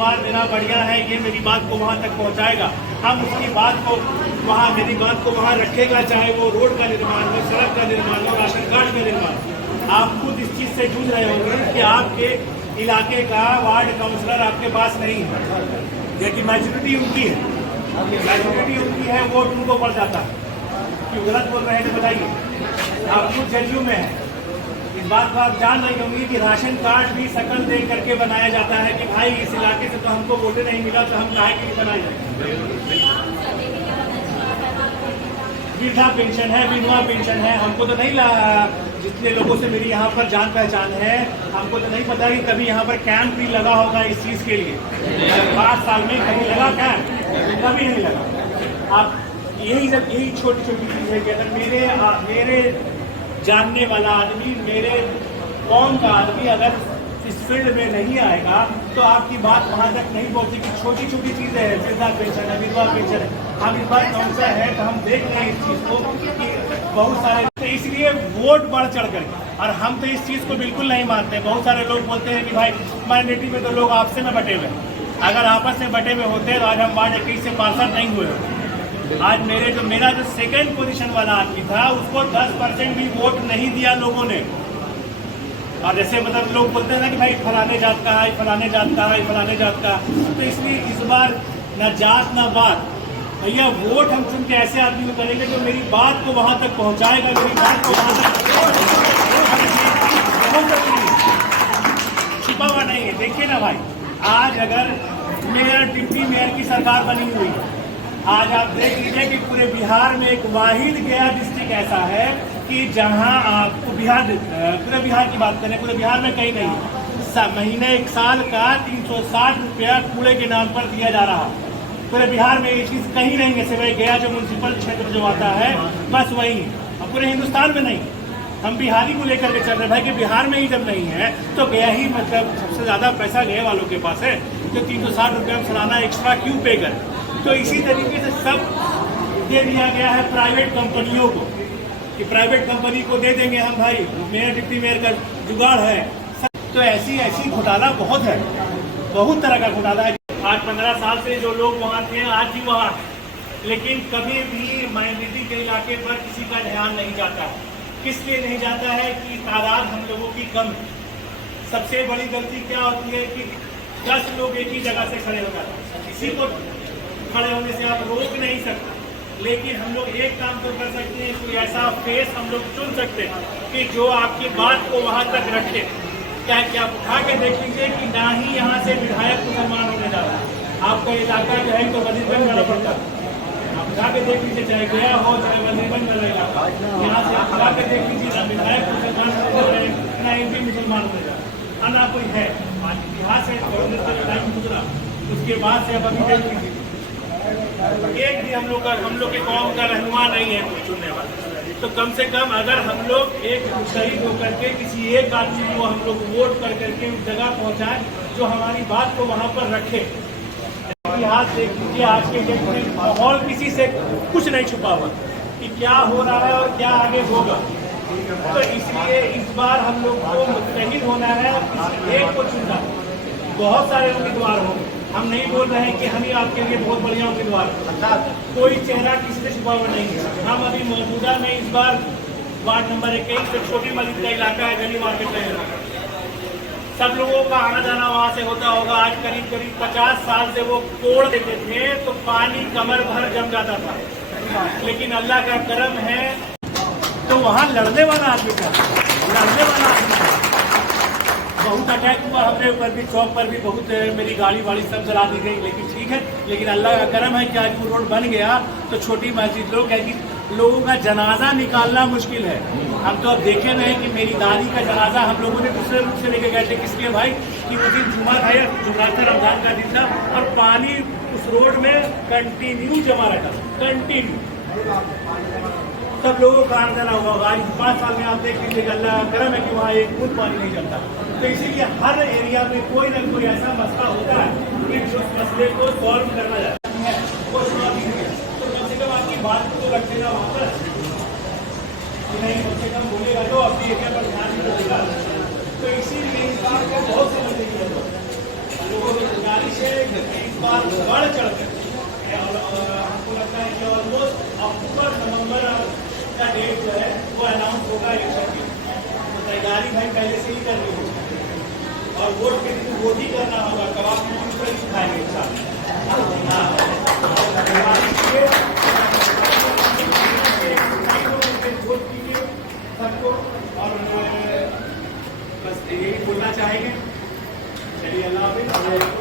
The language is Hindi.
सोमवार देना बढ़िया है, ये मेरी बात को वहाँ तक पहुँचाएगा, हम उसकी बात को वहाँ, मेरी बात को वहाँ रखेगा, चाहे वो रोड का निर्माण हो, सड़क का निर्माण हो, राशन कार्ड का निर्माण। आप खुद इस चीज़ से जूझ रहे होंगे कि आपके इलाके का वार्ड काउंसलर आपके पास नहीं है, लेकिन मेजॉरिटी उनकी है, मेजॉरिटी उनकी है, वोट उनको पड़ जाता है। क्यों गलत बोल रहे हैं तो बताइए, आप खुद जदयू में हैं, इस बात को आप जान रही होंगी कि राशन कार्ड भी शकल देख करके बनाया जाता है कि भाई इस इलाके से तो हमको वोटे नहीं मिला तो हम काहे के लिए बनाए जाए। वृद्धा पेंशन है, विधवा पेंशन है, हमको तो नहीं लगा, जितने लोगों से मेरी यहाँ पर जान पहचान है, हमको तो नहीं पता कि कभी यहाँ पर कैंप भी लगा होगा इस चीज़ के लिए। 5 साल में कभी लगा कैंप? कभी नहीं लगा। आप यही छोटी छोटी चीज़ है कि अगर मेरे जानने वाला आदमी, मेरे कौम का आदमी अगर इस फील्ड में नहीं आएगा तो आपकी बात वहाँ तक नहीं पहुँचेगी। छोटी छोटी चीज़ें हैं, वृद्धा पेंशन है, विधवा पेंशन है, हम इस बार काउंसलर है तो हम देख रहे हैं इस चीज़ को कि बहुत सारे, तो इसलिए वोट बढ़ चढ़ कर, और हम तो इस चीज़ को बिल्कुल नहीं मानते। बहुत सारे लोग बोलते हैं कि भाई माइनॉरिटी में तो लोग आपसे में बटे हुए, अगर आपस में बटे हुए होते तो आज हम वार्ड 21 से पार्षद नहीं हुए होते। आज मेरा जो सेकंड पोजीशन वाला आदमी था उसको 10% भी वोट नहीं दिया लोगों ने। और जैसे मतलब लोग बोलते हैं ना कि भाई फलाने जात का है, फलाने जात का है, फलाने जात का, तो इसलिए इस बार न जात न बात, भैया वोट हम चुन के ऐसे आदमी को करेंगे जो मेरी बात को वहां तक पहुंचाएगा, मेरी बात को वहां तक छुपा हुआ नहीं है। देखिए ना भाई, आज अगर मेयर डिप्टी मेयर की सरकार बनी हुई है, आज आप देख लीजिए कि पूरे बिहार में एक वाहिद गया डिस्ट्रिक्ट ऐसा है कि जहां आपको पूरे बिहार की बात करें, पूरे बिहार में कहीं नहीं, महीने 1 साल का 360 रुपया कूड़े के नाम पर दिया जा रहा है। पूरे बिहार में ये चीज़ कहीं नहीं है, सिवाय गया जो म्यूनसिपल क्षेत्र जो आता है बस वही है, और पूरे हिंदुस्तान में नहीं। हम बिहारी को लेकर के चल रहे भाई कि बिहार में ही जब नहीं है तो गया ही मतलब सबसे ज़्यादा पैसा गए वालों के पास है, जो 360 रुपया सालाना एक्स्ट्रा क्यों पे करें। तो इसी तरीके से सब दे दिया गया है प्राइवेट कंपनियों को, कि प्राइवेट कंपनी को दे देंगे हम, भाई मेयर डिप्टी मेयर का जुगाड़ है। तो ऐसी घोटाला बहुत है, बहुत तरह का घोटाला है। आज 15 साल से जो लोग वहाँ थे आज भी वहाँ, लेकिन कभी भी माइनॉरिटी के इलाके पर किसी का ध्यान नहीं जाता है। किस लिए नहीं जाता है कि तादाद हम लोगों की कम है। सबसे बड़ी गलती क्या होती है कि 10 लोग एक ही जगह से खड़े हो जाते हैं, किसी को खड़े होने से आप रोक नहीं सकते, लेकिन हम लोग एक काम तो कर सकते हैं, कोई ऐसा फेस हम लोग चुन सकते हैं कि जो आपकी बात को वहां तक रखे। क्या आप उठा के देख लीजिए कि ना ही यहाँ से विधायक मुसलमान होने जा रहा है, आपका इलाका जो है तो वजीरगंज वाला पड़ता है, आप उठा के देख लीजिए, चाहे गया हो चाहे वजीरगंज वाला इलाका, यहाँ से आप उठा के देख लीजिए ना विधायक मुसलमान होने जा रहे हैं, ना एमपी मुसलमान होने जा रहे हैं, ना कोई है। यहाँ से टाइम गुजरा, उसके बाद से अब अभी देख लीजिए एक भी हम लोग के कौम का रहनुमा नहीं है कोई चुनने वाला। तो कम से कम अगर हम लोग एक शहीद होकर के किसी एक आदमी को हम लोग वोट कर करके उस जगह पहुंचाएं जो हमारी बात को वहां पर रखे। इतिहास देख लीजिए, आज के डेट में माहौल किसी से कुछ नहीं छुपा हुआ कि क्या हो रहा है और क्या आगे होगा। तो इसलिए इस बार हम लोग को मुस्तहिद होना है, किसी एक को चुनना। बहुत सारे उम्मीदवार होंगे, हम नहीं बोल रहे हैं कि हम ही आपके लिए बहुत बढ़िया उम्मीदवार, कोई चेहरा किसी से छुपा हुआ नहीं है। हम अभी मौजूदा में इस बार वार्ड नंबर 21 से छोटी मस्जिद का इलाका है, गली मार्केट का इलाका, सब लोगों का आना जाना वहाँ से होता होगा। आज करीब 50 साल से वो कोड़ देते थे तो पानी कमर भर जम जाता था, लेकिन अल्लाह का करम है तो वहाँ लड़ने वाला आदमी था, बहुत अटैक हुआ हमरे ऊपर भी, चौक पर भी बहुत मेरी गाड़ी वाड़ी सब जला दी गई, लेकिन ठीक है। लेकिन अल्लाह का करम है कि आज वो रोड बन गया तो छोटी मस्जिद लोग है कि लोगों का जनाजा निकालना मुश्किल है। हम तो अब देखे हुए हैं कि मेरी दादी का जनाजा हम लोगों ने दूसरे रूप से लेके गए थे। किस लिए भाई कि वो दिन जुमा था या जुमा था, रमजान का दिन था, और पानी उस रोड में कंटिन्यू जमा रहता, कंटिन्यू सब लोगों का आना जाना हुआ। आज 5 साल में आप देख लीजिए अल्लाह का करम है कि वहाँ एक बूंद पानी नहीं जमता। तो इसीलिए हर एरिया में कोई ना कोई ऐसा मसला होता है कि जो मसले को सॉल्व करना जाता है, वो चुनौती है। तो कम से कम आपकी बात को रखेगा वहाँ पर कि नहीं, कम से कम बोलेगा तो अपनी एरिया पर ध्यान नहीं रखेगा। तो इसीलिए इस बात को बहुत समझने की जरूरत है। लोगों की गुजारिश है कि इस बार बढ़ चढ़ कर और हमको लगता है कि ऑलमोस्ट अक्टूबर नवंबर का डेट जो है वो अनाउंस होगा इलेक्शन की। तो तैयारी भाई पहले से ही करनी होगी और वोट के दिन वोट ही करना होगा। कबाब की ऊपर ही खाएंगे वोट कीजिए सबको और बस यही बोलना चाहेंगे। चलिए अल्लाह हाफिज़।